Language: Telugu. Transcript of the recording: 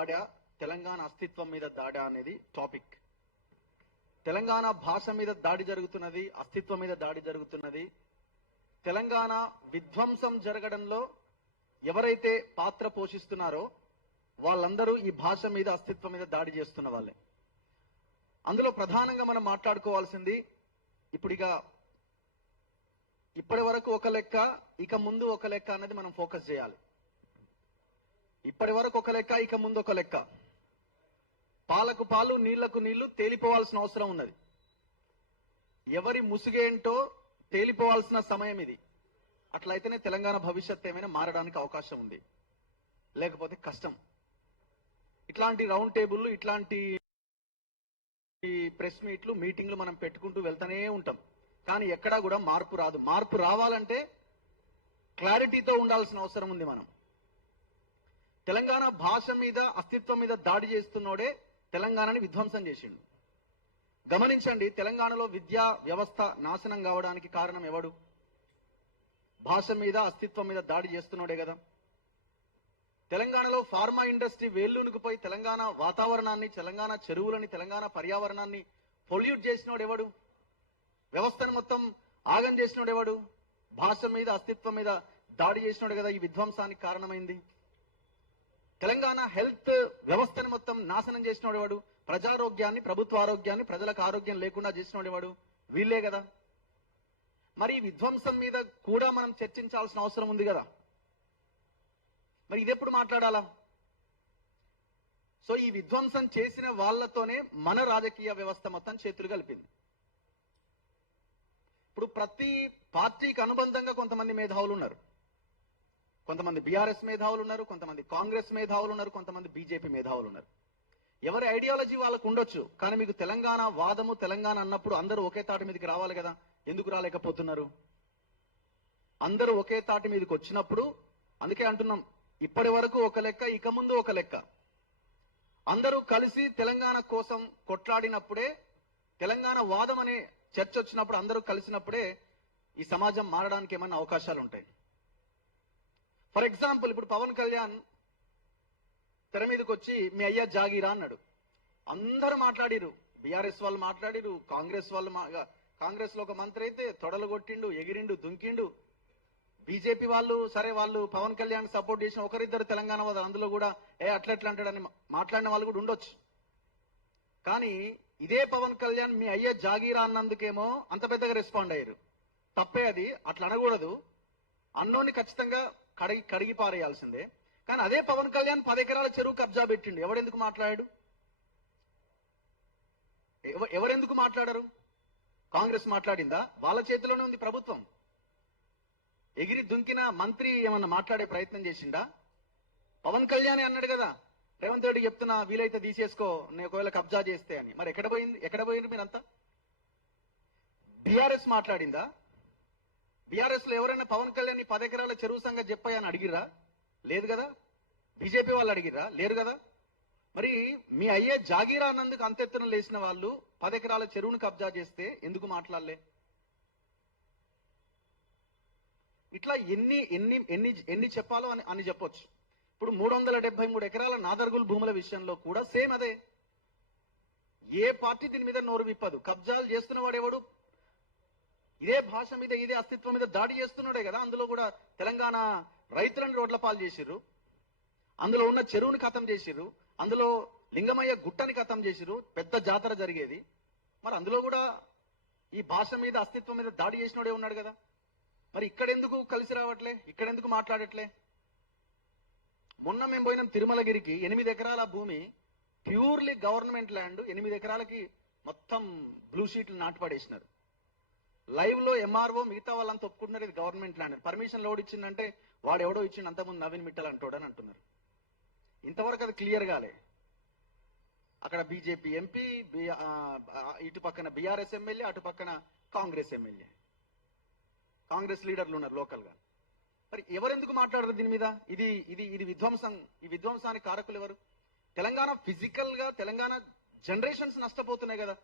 దాడా, తెలంగాణ అస్తిత్వం మీద దాడా అనేది టాపిక్. తెలంగాణ భాష మీద దాడి జరుగుతున్నది, అస్తిత్వం మీద దాడి జరుగుతున్నది. తెలంగాణ విధ్వంసం జరగడంలో ఎవరైతే పాత్ర పోషిస్తున్నారో వాళ్ళందరూ ఈ భాష మీద, అస్తిత్వం మీద దాడి చేస్తున్న వాళ్ళే. అందులో ప్రధానంగా మనం మాట్లాడుకోవాల్సింది ఇప్పటి వరకు ఒక లెక్క, ఇక ముందు ఒక లెక్క అనేది మనం ఫోకస్ చేయాలి. ఇప్పటి వరకు ఒక లెక్క, ఇక ముందు ఒక లెక్క. పాలకు పాలు, నీళ్లకు నీళ్లు తేలిపోవాల్సిన అవసరం ఉన్నది. ఎవరి ముసుగేంటో తేలిపోవాల్సిన సమయం ఇది. అట్లయితేనే తెలంగాణ భవిష్యత్ ఏమైనా మారడానికి అవకాశం ఉంది, లేకపోతే కష్టం. ఇట్లాంటి రౌండ్ టేబుల్లు, ఇట్లాంటి ప్రెస్ మీట్లు, మీటింగ్లు మనం పెట్టుకుంటూ వెళ్తూనే ఉంటాం, కానీ ఎక్కడా కూడా మార్పు రాదు. మార్పు రావాలంటే క్లారిటీతో ఉండాల్సిన అవసరం ఉంది. మనం తెలంగాణ భాష మీద, అస్తిత్వం మీద దాడి చేస్తున్నోడే తెలంగాణని విధ్వంసం చేసిండు. గమనించండి, తెలంగాణలో విద్యా వ్యవస్థ నాశనం కావడానికి కారణం ఎవడు? భాష మీద, అస్తిత్వం మీద దాడి చేస్తున్నోడే కదా. తెలంగాణలో ఫార్మా ఇండస్ట్రీ వేళ్ళూనుకుపోయి తెలంగాణ వాతావరణాన్ని, తెలంగాణ చెరువులని, తెలంగాణ పర్యావరణాన్ని పొల్యూట్ చేసినోడు ఎవడు? వ్యవస్థను మొత్తం ఆగం చేసినోడు ఎవడు? భాష మీద, అస్తిత్వం మీద దాడి చేసినోడు కదా ఈ విధ్వంసానికి కారణమైంది. తెలంగాణ హెల్త్ వ్యవస్థను మొత్తం నాశనం చేసినోడు ఎవడు? ప్రజారోగ్యాన్ని, ప్రభుత్వ ఆరోగ్యాన్ని, ప్రజలకు ఆరోగ్యం లేకుండా చేసినోడు ఎవడు? వీళ్ళే కదా. మరి ఈ విధ్వంసం మీద కూడా మనం చర్చించాల్సిన అవసరం ఉంది కదా. మరి ఇదెప్పుడు మాట్లాడాలా? సో ఈ విధ్వంసం చేసిన వాళ్లతోనే మన రాజకీయ వ్యవస్థ మొత్తం చేతులు కలిపింది. ఇప్పుడు ప్రతి పార్టీకి అనుబంధంగా కొంతమంది మేధావులు ఉన్నారు. కొంతమంది బీఆర్ఎస్ మేధావులు ఉన్నారు, కొంతమంది కాంగ్రెస్ మేధావులు ఉన్నారు, కొంతమంది బీజేపీ మేధావులు ఉన్నారు. ఎవరి ఐడియాలజీ వాళ్ళకు ఉండొచ్చు, కానీ మీకు తెలంగాణ వాదము, తెలంగాణ అన్నప్పుడు అందరూ ఒకే తాటి మీదకి రావాలి కదా. ఎందుకు రాలేకపోతున్నారు? అందరూ ఒకే తాటి మీదకి వచ్చినప్పుడు, అందుకే అంటున్నాం, ఇప్పటి వరకు ఒక లెక్క, ఇక ముందు ఒక లెక్క. అందరూ కలిసి తెలంగాణ కోసం కొట్లాడినప్పుడే, తెలంగాణ వాదం అనే చర్చ వచ్చినప్పుడు, అందరూ కలిసినప్పుడే ఈ సమాజం మారడానికి ఏమైనా అవకాశాలు ఉంటాయి. ఫర్ ఎగ్జాంపుల్, ఇప్పుడు పవన్ కళ్యాణ్ తెర మీదకి వచ్చి మీ అయ్యా జాగీరా అన్నాడు. అందరూ మాట్లాడిరు, బీఆర్ఎస్ వాళ్ళు మాట్లాడిరు, కాంగ్రెస్ వాళ్ళు, కాంగ్రెస్ లో ఒక మంత్రి అయితే తొడలు కొట్టిండు, ఎగిరిండు, దుంకిండు. బీజేపీ వాళ్ళు సరే, వాళ్ళు పవన్ కళ్యాణ్ సపోర్ట్ చేసిన ఒకరిద్దరు తెలంగాణ వాళ్ళు, అందులో కూడా అట్లెట్లా అంటాడని మాట్లాడిన వాళ్ళు కూడా ఉండొచ్చు. కానీ ఇదే పవన్ కళ్యాణ్ మీ అయ్యే జాగీరా అన్నందుకేమో అంత పెద్దగా రెస్పాండ్ అయ్యారు. తప్పే అది, అట్లా అనకూడదు. అన్నోని ఖచ్చితంగా కడిగి పారేయాల్సిందే. కానీ అదే పవన్ కళ్యాణ్ 10 ఎకరాల చెరువు కబ్జా పెట్టిండు. ఎవరెందుకు మాట్లాడాడు? ఎవరెందుకు మాట్లాడరు? కాంగ్రెస్ మాట్లాడిందా? వాళ్ళ చేతిలోనే ఉంది ప్రభుత్వం. ఎగిరి దుంకిన మంత్రి ఏమన్నా మాట్లాడే ప్రయత్నం చేసిండా? పవన్ కళ్యాణ్ అన్నాడు కదా, రేవంత్ రెడ్డి చెప్తున్నా వీలైతే తీసేసుకో నేను ఒకవేళ కబ్జా చేస్తే అని. మరి ఎక్కడ పోయింది మీరంతా? బీఆర్ఎస్ మాట్లాడిందా? బీఆర్ఎస్ లో ఎవరైనా పవన్ కళ్యాణ్ 10 ఎకరాల చెరువు సంగతి చెప్పాయని అడిగిరా? లేదు కదా. బీజేపీ వాళ్ళు అడిగిరా? లేరు కదా. మరి మీ అయ్యే జాగీరా అన్నందుకు అంతెత్తున లేచిన వాళ్ళు 10 ఎకరాల చెరువును కబ్జా చేస్తే ఎందుకు మాట్లాడలే? ఇట్లా ఎన్ని చెప్పాలో అని చెప్పొచ్చు. ఇప్పుడు 373 ఎకరాల నాదర్గుల్ భూముల విషయంలో కూడా సేమ్ అదే. ఏ పార్టీ దీని మీద నోరు విప్పదు. కబ్జాలు చేస్తున్నవాడు ఎవడు? ఇదే భాష మీద, ఇదే అస్తిత్వం మీద దాడి చేస్తున్నాడే కదా. అందులో కూడా తెలంగాణ రైతులను రోడ్ల పాలు చేసిర్రు, అందులో ఉన్న చెరువుని ఖతం చేసిర్రు, అందులో లింగమయ్య గుట్టని ఖతం చేసిర్రు, పెద్ద జాతర జరిగేది. మరి అందులో కూడా ఈ భాష మీద, అస్తిత్వం మీద దాడి చేసినోడే ఉన్నాడు కదా. మరి ఇక్కడెందుకు కలిసి రావట్లే? ఇక్కడెందుకు మాట్లాడట్లే? మొన్న మేము పోయినాం తిరుమలగిరికి. 8 ఎకరాల భూమి ప్యూర్లీ గవర్నమెంట్ ల్యాండ్. 8 ఎకరాలకి మొత్తం బ్లూ షీట్లు నాటుపడేసినారు. లైవ్ లో ఎంఆర్ఓ మిగతా వాళ్ళంతా ఒప్పుకుంటున్నారు ఇది గవర్నమెంట్ ల్యాండ్. పర్మిషన్ లోడ్ ఇచ్చిందంటే వాడు ఎవడో ఇచ్చిండు, అంతకుముందు నవీన్ మిట్టల్ అంటోడని అంటున్నారు. ఇంతవరకు అది క్లియర్ కాలే. అక్కడ బీజేపీ ఎంపీ, ఇటు పక్కన బీఆర్ఎస్ ఎమ్మెల్యే, అటు పక్కన కాంగ్రెస్ ఎమ్మెల్యే, కాంగ్రెస్ లీడర్లు ఉన్నారు లోకల్ గా. మరి ఎవరెందుకు మాట్లాడరు దీని మీద? ఇది విధ్వంసం. ఈ విధ్వంసానికి కారకులు ఎవరు? తెలంగాణ ఫిజికల్ గా, తెలంగాణ జనరేషన్స్ నష్టపోతున్నాయి కదా.